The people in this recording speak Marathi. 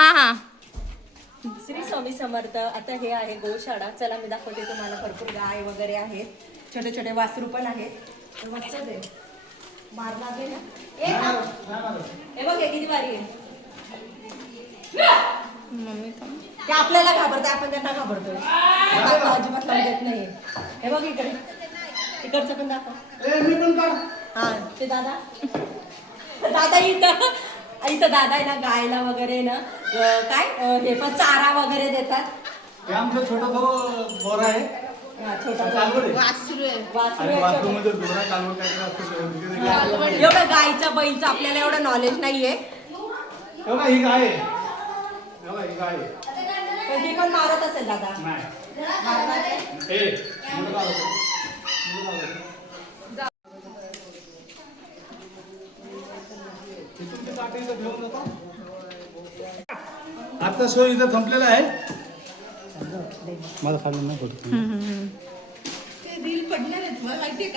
हा हा. श्री स्वामी समर्थ. आता हे आहे गोशाळा. चला मी दाखवते तुम्हाला. भरपूर गाय वगैरे आहेत, छोटे छोटे वासरू पण आहेत. तर मस्त आहे. मारला आहे ना. हे बघ, हे किती भारी आहे. मम्मी पण. ते आपल्याला घाबरते, आपण त्यांना घाबरतोय. आता अजिबात लावून देत नाही. हे बघ इकडे, इकडचं पण दाखव. हा ते दादा, दादा इथं इथं दादा आहे ना, गायला वगैरे ना काय हे पण चारा वगैरे देतात. हे आमचं छोटं बोर आहे. हा, छोटा कालवड आहे. वासरू आहे. वासरू आणि आहे छोटं. वासरूमध्ये दोरा कालवड काहीतरी असतं. एवढं गायचं बैलचं आपल्याला एवढं नॉलेज नाहीये. बघा ही गाय आहे. बघा ही गाय आहे. पण ती पण मारत असेल दादा. नाही. मारणार आहे? ए, मुलं चालवतो. मुलं चालवतो. इथून ते काठी इथं ठेवून जातो. आता शो इथं संपलेला आहे. मला खाली नाही पडत. ते रील पडणार आहे, तुम्हाला माहितीये का?